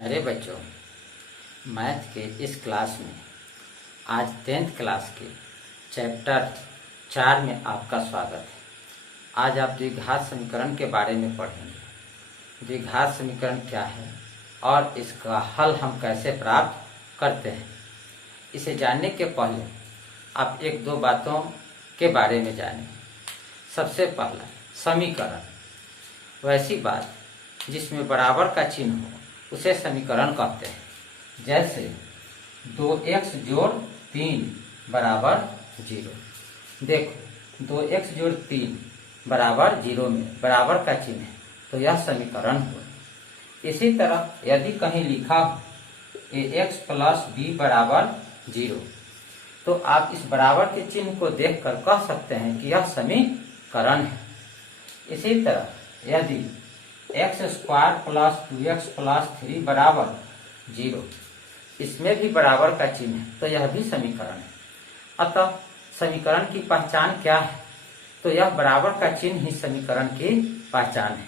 अरे बच्चों, मैथ के इस क्लास में आज 10th क्लास के चैप्टर 4 में आपका स्वागत है। आज आप द्विघात समीकरण के बारे में पढ़ेंगे। द्विघात समीकरण क्या है और इसका हल हम कैसे प्राप्त करते हैं। इसे जानने के पहले आप एक दो बातों के बारे में जानें। सबसे पहला, समीकरण वैसी बात जिसमें बराबर का चिन्ह हो उसे समीकरण कहते हैं। जैसे 2x जोड़ 3 बराबर 0। देखो, 2x जोड़ 3 बराबर 0 में बराबर का चिन्ह है तो यह समीकरण हुआ। इसी तरह यदि कहीं लिखा हो ax प्लस b बराबर 0 तो आप इस बराबर के चिन्ह को देखकर कह सकते हैं कि यह समीकरण है। इसी तरह यदि x square plus 2x plus 3 बराबर 0, इसमें भी बराबर का चिन्ह है तो यह भी समीकरण है। अतः समीकरण की पहचान क्या है? तो यह बराबर का चिन्ह ही समीकरण की पहचान है।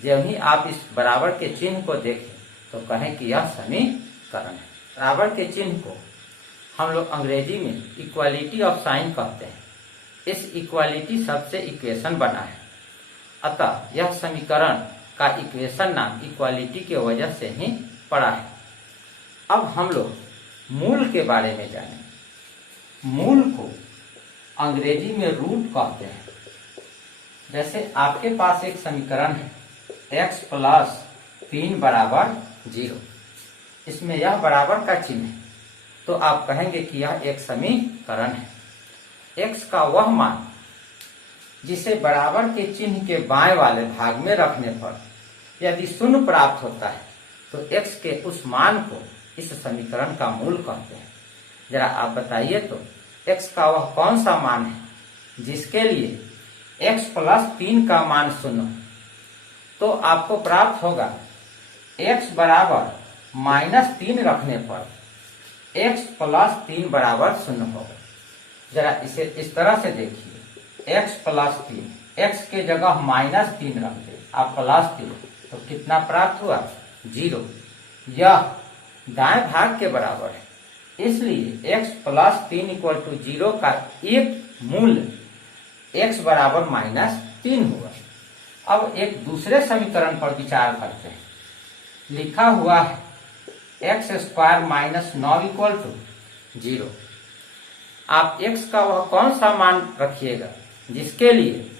जब ही आप इस बराबर के चिन्ह को देखें तो कहें कि यह समीकरण है। बराबर के चिन्ह को हम लोग अंग्रेजी में इक्वालिटी ऑफ साइन कहते हैं। इस इक्वालिटी शब्द से इक्वेशन बना है, अतः यह समीकरण का इक्वेशन नाम इक्वालिटी के वजह से ही पड़ा है। अब हम लोग मूल के बारे में जानें। मूल को अंग्रेजी में रूट कहते हैं। जैसे आपके पास एक समीकरण है x प्लस 3 बराबर 0, इसमें यह बराबर का चिन्ह है तो आप कहेंगे कि यह एक समीकरण है। x का वह मान जिसे बराबर के चिन्ह के बाएं वाले भाग में रखने पर यदि शून्य प्राप्त होता है तो x के उस मान को इस समीकरण का मूल कहते हैं। जरा आप बताइए तो x का वह कौन सा मान है जिसके लिए x प्लस 3 का मान शून्य हो? तो आपको प्राप्त होगा x बराबर -3 रखने पर x प्लस 3 बराबर 0 होगा। जरा इसे इस तरह से देखिए, x प्लस 3, x के जगह -3 रख दे आप प्लस 3 तो कितना प्राप्त हुआ? 0। यह दाएं भाग के बराबर है, इसलिए x प्लस 3 इक्वल टू 0 का एक मूल्य x बराबर -3 हुआ। अब एक दूसरे समीकरण पर विचार करते हैं। लिखा हुआ है x स्क्वायर -9 इक्वल टू 0। आप x का वह कौन सा मान रखिएगा जिसके लिए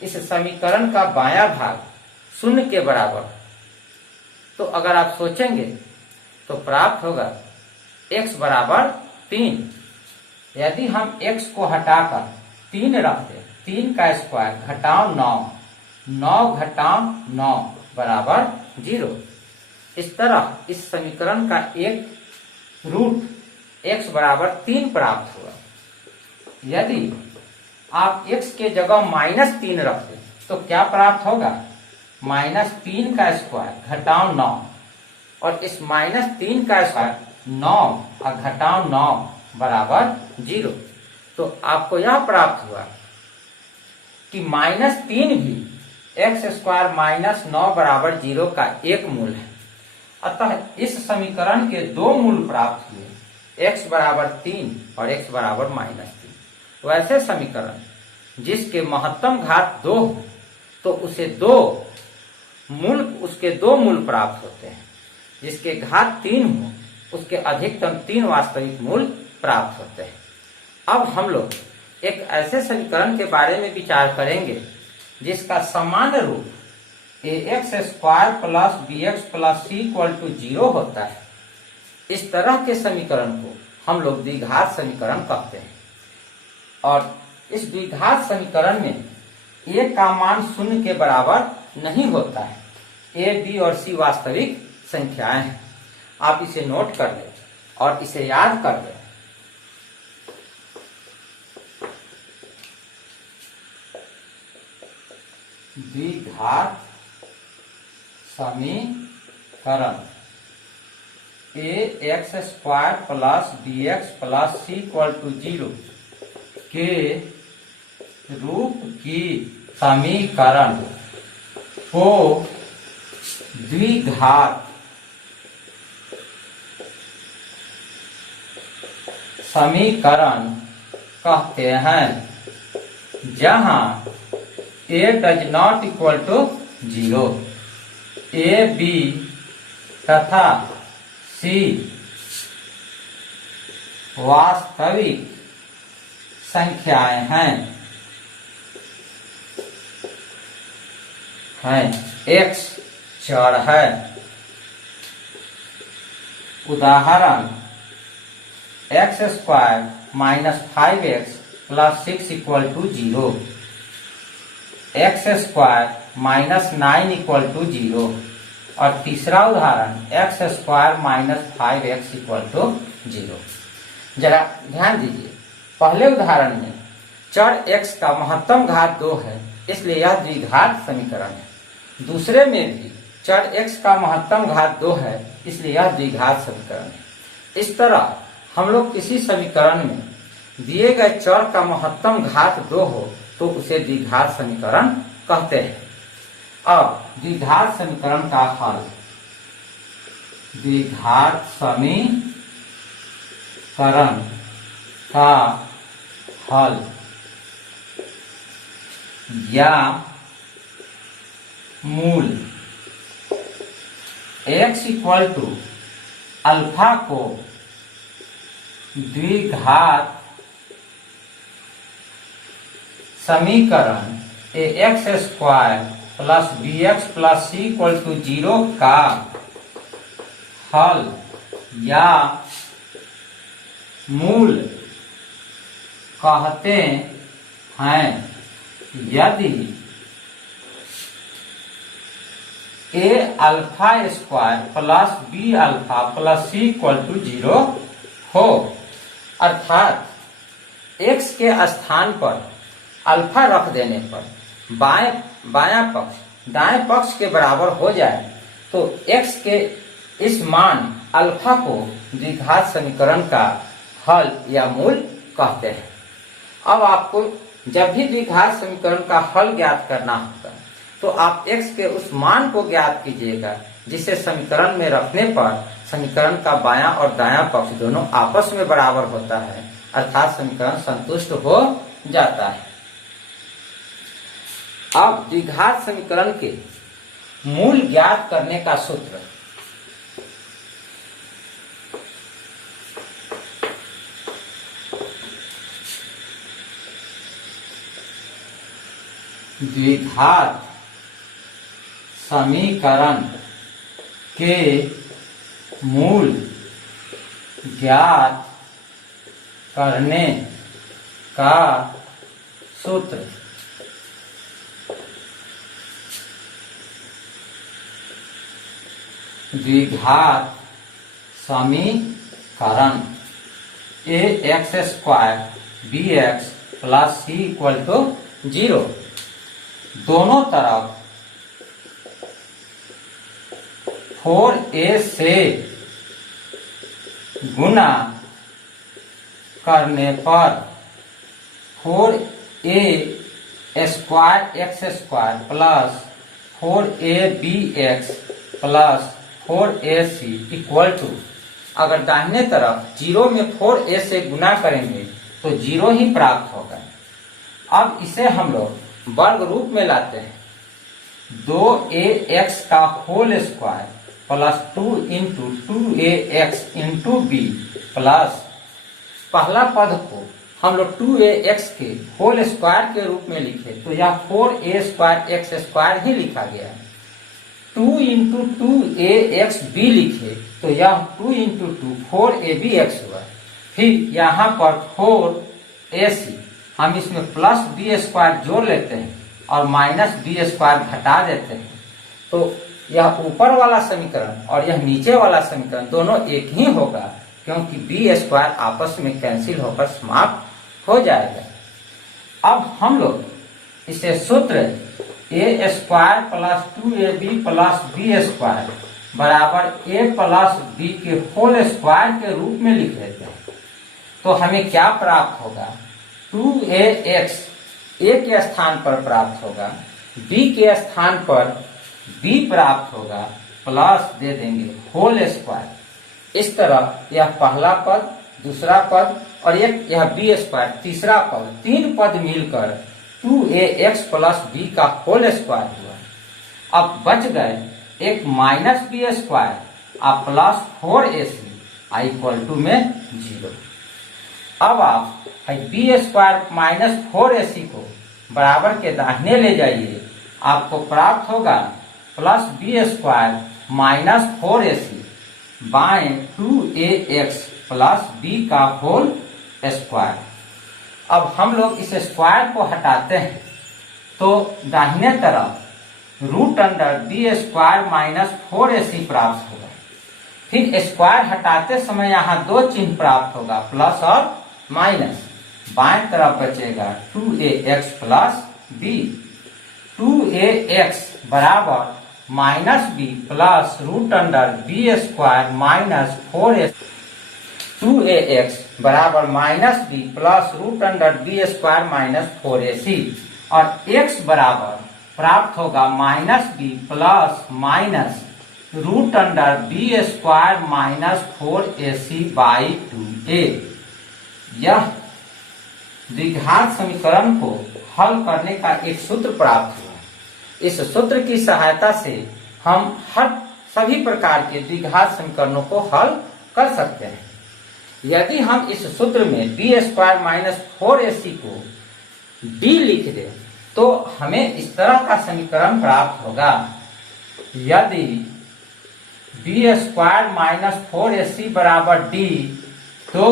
इस समीकरण का बायां भाग शून्य के बराबर। तो अगर आप सोचेंगे तो प्राप्त होगा x बराबर 3। यदि हम x को हटाकर 3 रख दें, 3 का स्क्वायर घटाओ 9, 9 घटाओ 9 बराबर 0। इस तरह इस समीकरण का एक रूट x बराबर 3 प्राप्त हुआ। यदि आप x के जगह -3 रख दें तो क्या प्राप्त होगा? -3 का स्क्वायर घटाओ 9, और इस -3 का स्क्वायर 9 और घटाओ 9 बराबर 0। तो आपको यह प्राप्त हुआ कि -3 भी x स्क्वायर -9 बराबर 0 का एक मूल है। अतः इस समीकरण के दो मूल प्राप्त हुए, x बराबर 3 और x बराबर -3। वैसे समीकरण जिसके महत्तम घात 2 हो तो उसके दो मूल प्राप्त होते हैं। जिसके घात 3 हो उसके अधिकतम 3 वास्तविक मूल प्राप्त होते हैं। अब हम लोग एक ऐसे समीकरण के बारे में विचार करेंगे जिसका सामान्य रूप ax square plus bx plus c equal to 0 होता है। इस तरह के समीकरण को हम लोग द्विघात समीकरण कहते हैं। और इस द्विघात समीकरण में a का मान शून्य के बराबर नहीं होता है। a, b और c वास्तविक संख्याएं हैं। आप इसे नोट कर लें और इसे याद कर लें। द्विघात समीकरण ax square plus bx plus c equal to 0 के रूप की समीकरण को द्विघात समीकरण कहते हैं जहां a does not equal to 0, a b तथा c वास्तविक संख्याएं हैं x चर है। उदाहरण x square minus 5x plus 6 equal to 0, x square minus 9 equal to 0 और तीसरा उदाहरण x square minus 5x equal to 0। जरा ध्यान दीजिए, पहले उदाहरण में चर x का महत्तम घात 2 है, इसलिए यह द्विघात समीकरण है। दूसरे में भी चर x का महत्तम घात 2 है, इसलिए यह द्विघात समीकरण है। इस तरह हम लोग किसी समीकरण में दिए गए चर का महत्तम घात 2 हो तो उसे द्विघात समीकरण कहते हैं। अब द्विघात समीकरण का हल, द्विघात समीकरण का हल या मूल x इक्वल टू अल्फा को द्विघात समीकरण ax square plus bx plus c equal to 0 का हल या मूल कहते हैं। यदि a alpha square plus b alpha plus c equal to 0 हो, अर्थात x के स्थान पर अल्फा रख देने पर बायां पक्ष दाएं पक्ष के बराबर हो जाए तो x के इस मान अल्फा को द्विघात समीकरण का हल या मूल कहते हैं। अब आपको जब भी द्विघात समीकरण का हल ज्ञात करना होगा तो आप x के उस मान को ज्ञात कीजिएगा जिसे समीकरण में रखने पर समीकरण का बायां और दायां पक्ष दोनों आपस में बराबर होता है, अर्थात समीकरण संतुष्ट हो जाता है। अब द्विघात समीकरण के मूल ज्ञात करने का सूत्र, द्विघात समीकरण के मूल ज्ञात करने का सूत्र द्विघात समीकरण ax square bx plus c equal to 0 दोनों तरफ 4a से गुना करने पर 4a square x square plus 4abx plus 4ac equal to, अगर दाहिने तरफ 0 में 4a से गुना करेंगे तो 0 ही प्राप्त होगा। अब इसे हम लोग वर्ग रूप में लाते हैं, 2ax का whole square plus 2 into 2ax into b plus पहला पद को हम लोग 2ax के होल स्क्वायर के रूप में लिखे तो यह 4a स्क्वायर x स्क्वायर ही लिखा गया है। 2 इंटू 2ax b लिखे तो यह 2 इंटू 2 4abx हुआ। फिर यहाँ पर 4ac हम इसमें प्लस b स्क्वायर जोड़ लेते हैं और माइनस b स्क्वायर घटा देते हैं, तो यह ऊपर वाला समीकरण और यह नीचे वाला समीकरण दोनों एक ही होगा, क्योंकि b स्क्वायर आपस में कैंसिल होकर समाप्त हो जाएगा। अब हम लोग इसे सूत्र a square plus 2ab plus b square बराबर a प्लस b के होल स्क्वायर के रूप में लिख लेते हैं। तो हमें क्या प्राप्त होगा, 2ax a के स्थान पर प्राप्त होगा, b के स्थान पर b प्राप्त होगा, प्लस दे देंगे होल स्क्वायर। इस तरह यह पहला पद, दूसरा पद और एक यह बी स्क्वायर तीसरा पद, तीन पद मिलकर 2ax प्लस बी का होल स्क्वायर हुआ। अब बच गए एक माइनस बी स्क्वायर और प्लस 4ac इक्वल टू में 0। अब आप बी स्क्वायर माइनस 4ac को बराबर के दाहिने ले जाइए, आपको प्राप्त होगा plus b square minus 4ac by 2ax plus b का होल स्क्वायर। अब हम लोग इस स्क्वायर को हटाते हैं तो दाहिने तरफ root under b square minus 4ac प्राप्त होगा। फिर स्क्वायर हटाते समय यहाँ दो चिन्ह प्राप्त होगा, प्लस और माइनस। बाएं तरफ बचेगा 2ax प्लस बी। 2ax बराबर minus b plus root under b square minus 4ac। 2ax बराबर minus b plus root under b square minus 4ac और x बराबर प्राप्त होगा minus b plus minus root under b square minus 4ac by 2a। यह द्विघात समीकरण को हल करने का एक सूत्र प्राप्त हुआ। इस सूत्र की सहायता से हम हर सभी प्रकार के द्विघात समीकरणों को हल कर सकते हैं। यदि हम इस सूत्र में बी स्क्वायर माइनस 4ac को d लिख दें तो हमें इस तरह का समीकरण प्राप्त होगा। यदि बी स्क्वायर माइनस 4ac बराबर d तो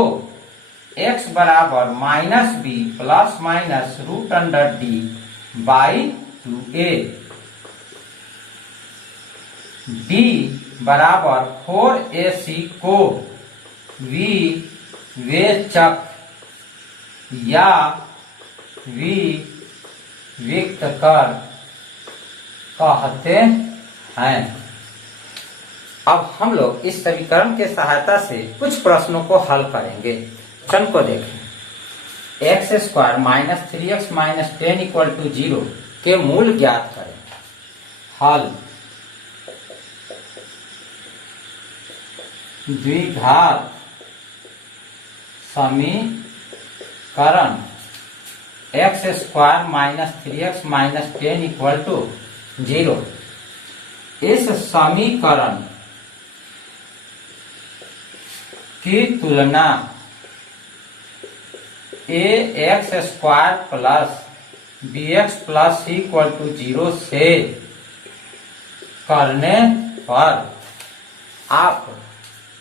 x बराबर minus b plus minus root under d by 2a। d बराबर 4ac को विवेचक या विविक्त कर कहते हैं। अब हम लोग इस समीकरण के सहायता से कुछ प्रश्नों को हल करेंगे। प्रश्न को देखें। X square minus 3x minus 10 equal to 0 के मूल ज्ञात करें। हल। द्विघात समीकरण x square minus 3x minus 10 equal to 0। इस समीकरण की तुलना ax square plus bx plus c equal to 0 से करने पर आप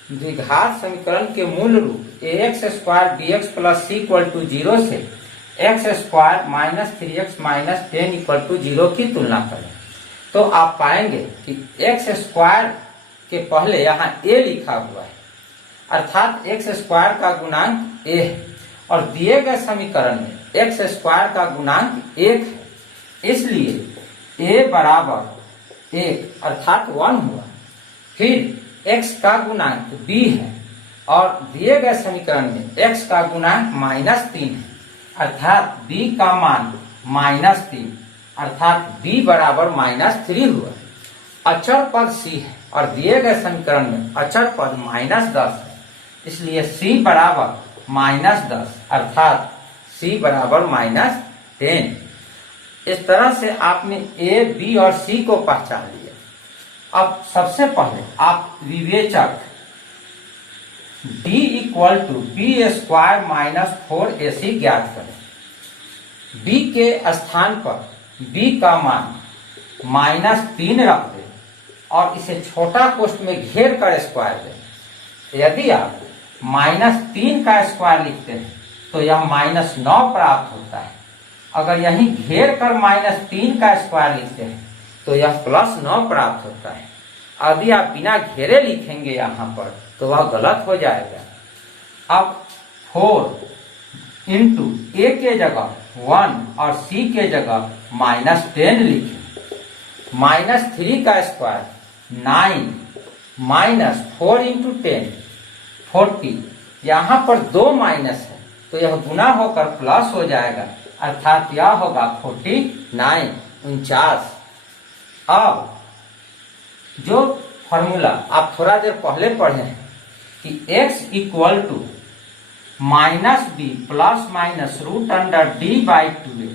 द्विघात समीकरण के मूल रूप ax square bx plus c equal to 0 से x square minus 3x minus 10 equal to 0 की तुलना करें तो आप पाएंगे कि x स्क्वायर के पहले यहाँ a लिखा हुआ है, अर्थात x स्क्वायर का गुणांक a है और दिए गए समीकरण में x स्क्वायर का गुणांक 1 है, इसलिए a बराबर 1 अर्थात 1 हुआ। फिर x का गुणांक b है और दिए गए समीकरण में x का गुणांक -3 है, अर्थात b का मान -3 अर्थात b बराबर -3 हुआ। अचर पद c है और दिए गए समीकरण में अचर पद -10 है, इसलिए c बराबर -10 अर्थात c बराबर -10। इस तरह से आपने a, b और c को पहचान लिया। अब सबसे पहले आप विवेचक d equal to b square minus 4ac ज्ञात करें। b के स्थान पर b का मान -3 रख दें और इसे छोटा कोष्ठ में घेर कर स्क्वायर दें। यदि आप -3 का स्क्वायर लिखते हैं तो यह -9 प्राप्त होता है। अगर यहीं घेर कर -3 का स्क्वायर लिखते हैं तो यह +9 प्राप्त होता है। यदि आप बिना घेरे लिखेंगे यहाँ पर तो वह गलत हो जाएगा। अब 4 इंटू a के जगह 1 और c के जगह -10 लिखें। -3 का स्क्वायर 9 -4 इंटू 10 40। यहाँ पर 2 माइनस है तो यह गुना होकर प्लस हो जाएगा, अर्थात यह होगा 49 49। अब जो फॉर्मूला आप थोड़ा देर पहले पढ़े हैं कि x equal to minus b plus minus root under d by 2a।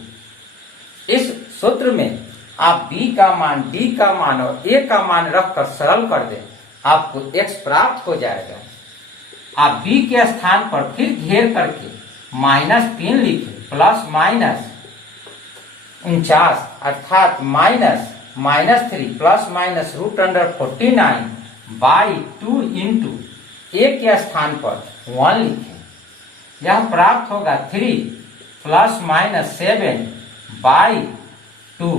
इस सूत्र में आप b का मान, d का मान और a का मान रखकर सरल कर दें, आपको x प्राप्त हो जाएगा। आप b के स्थान पर फिर घेर करके -3 लिखें प्लस माइनस 49 अर्थात -3 plus minus root under 49 by 2 into a के स्थान पर 1 लिखें। यह प्राप्त होगा 3 प्लस माइनस 7 बाई 2।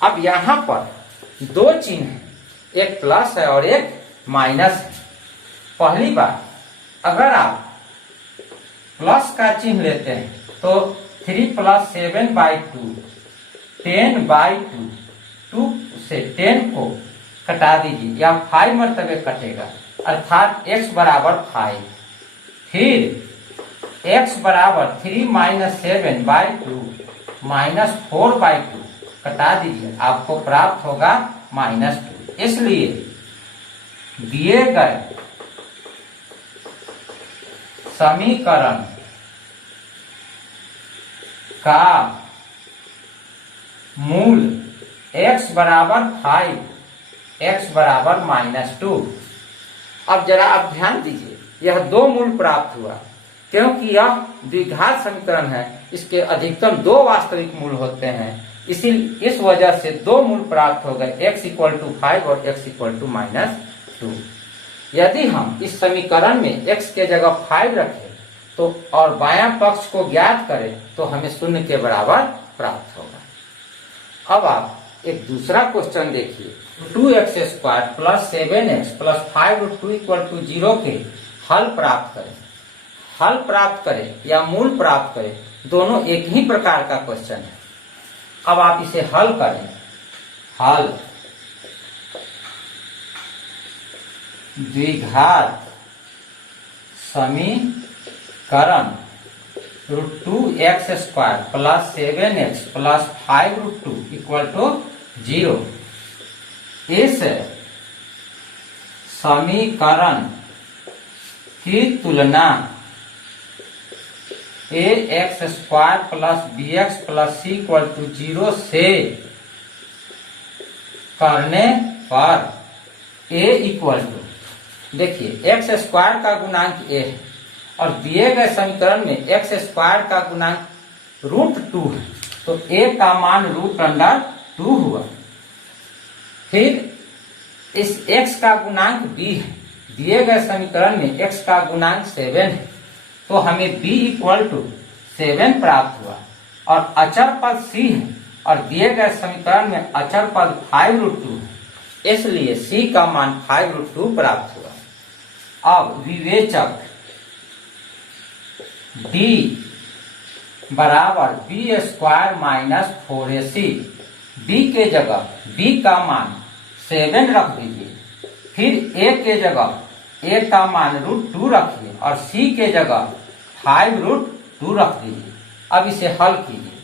अब यहां पर दो चिन्ह है, एक प्लस है और एक माइनस है। पहली बात, अगर आप प्लस का चिन्ह लेते हैं तो 3 प्लस 7 बाई 2 10 बाई 2 से 10 को कटा दीजिए, या 5 मरतबे कटेगा अर्थात x बराबर 5। फिर x बराबर 3 माइनस 7 बाई 2 माइनस 4 बाई 2 कटा दीजिए, आपको प्राप्त होगा -2। इसलिए दिए गए समीकरण का मूल x बराबर 5, x बराबर -2। अब जरा आप ध्यान दीजिए, यह दो मूल प्राप्त हुआ, क्योंकि यह द्विघात समीकरण है, इसके अधिकतम 2 वास्तविक मूल होते हैं। इस वजह से 2 मूल प्राप्त हो गए, x = 5 और x = -2। यदि हम इस समीकरण में x के जगह 5 रखें तो और बायां पक्ष को ज्ञात करें तो हमें 0 के बराबर प्राप्त होगा। अब आप एक दूसरा क्वेश्चन देखिए, 2x² प्लस 7x प्लस 5√2 = 0 के हल प्राप्त करें। हल प्राप्त करें या मूल प्राप्त करें, दोनों एक ही प्रकार का क्वेश्चन है। अब आप इसे हल करें। हल द्विघात समीकरण √2x² प्लस 7x प्लस 5√2 = 0। इस समीकरण की तुलना ax² plus bx plus c = 0 से करने पर देखिए x² का गुणांक a है और दिए गए समीकरण में x² का गुणांक √2 है, तो a का मान √2 हुआ। फिर इस x का गुणांक b है, दिए गए समीकरण में x का गुणांक 7 है, तो हमें b = 7 प्राप्त हुआ। और अचर पद c है और दिए गए समीकरण में अचर पद 5√2 है, इसलिए c का मान 5√2 प्राप्त हुआ। अब विवेचक d बराबर b² माइनस 4ac, b के जगह b का मान 7 रख दीजिए, फिर a के जगह a का मान √2 रखिए और c के जगह 5√2 रख दीजिए। अब इसे हल कीजिए,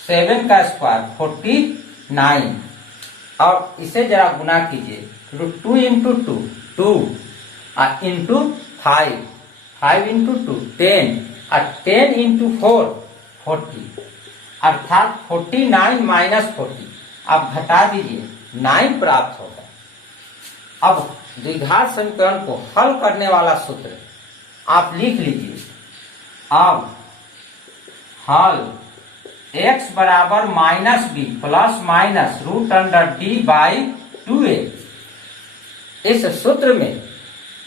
7 का स्क्वायर 49 और इसे जरा गुना कीजिए, √2 × 2 2 इंटू 5 × 2 10 और 10 × 4 40 अर्थात 49 माइनस 40। आप घटा दीजिए, 9 प्राप्त होगा। अब द्विघात समीकरण को हल करने वाला सूत्र आप लिख लीजिए। अब हल x बराबर -b plus minus √d by 2a। इस सूत्र में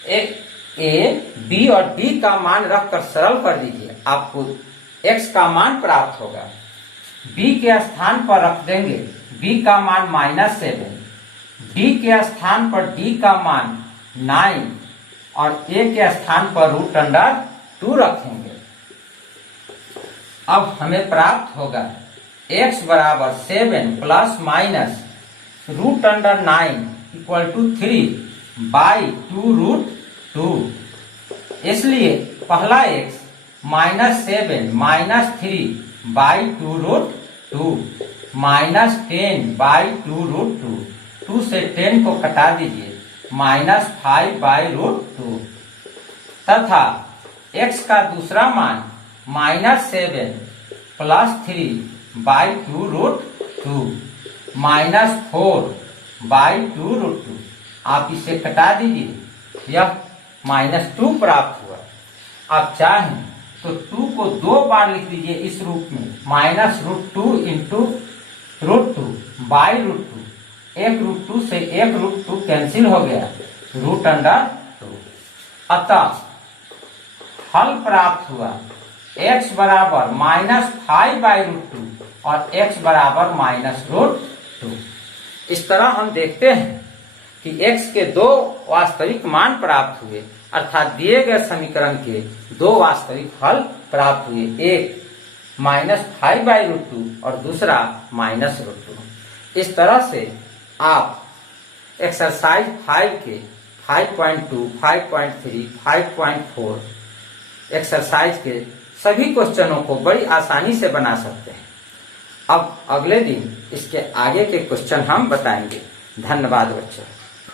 a, b और d का मान रखकर सरल कर दीजिए, आपको x का मान प्राप्त होगा। b के स्थान पर रख देंगे b का मान -7, d के स्थान पर d का मान 9 और a के स्थान पर √2 रखेंगे। अब हमें प्राप्त होगा x बराबर 7 प्लस माइनस √9 = 3 बाई 2√2। इसलिए पहला x -7 -3 बाई 2√2 -10 बाई 2√2, 2 से 10 को कटा दीजिए, -5 बाई √2 तथा x का दूसरा मान -7 + 3/2√2 -4/2√2। आप इसे कटा दीजिए, यह -2 प्राप्त हुआ। आप चाहें तो 2 को 2 बार लिख दीजिए इस रूप में, -√2 × √2/√2। एक √2 से एक √2 कैंसिल हो गया, √2। अतः फल प्राप्त हुआ x बराबर -5/√2 और x बराबर -√2। इस तरह हम देखते हैं कि x के दो वास्तविक मान प्राप्त हुए, अर्थात दिए गए समीकरण के दो वास्तविक हल प्राप्त हुए, एक -5/√2 और दूसरा -√2। इस तरह से आप एक्सरसाइज 5 के 5.2, 5.3, 5.4 एक्सरसाइज के सभी क्वेश्चनों को बड़ी आसानी से बना सकते हैं। अब अगले दिन इसके आगे के क्वेश्चन हम बताएंगे। धन्यवाद बच्चों।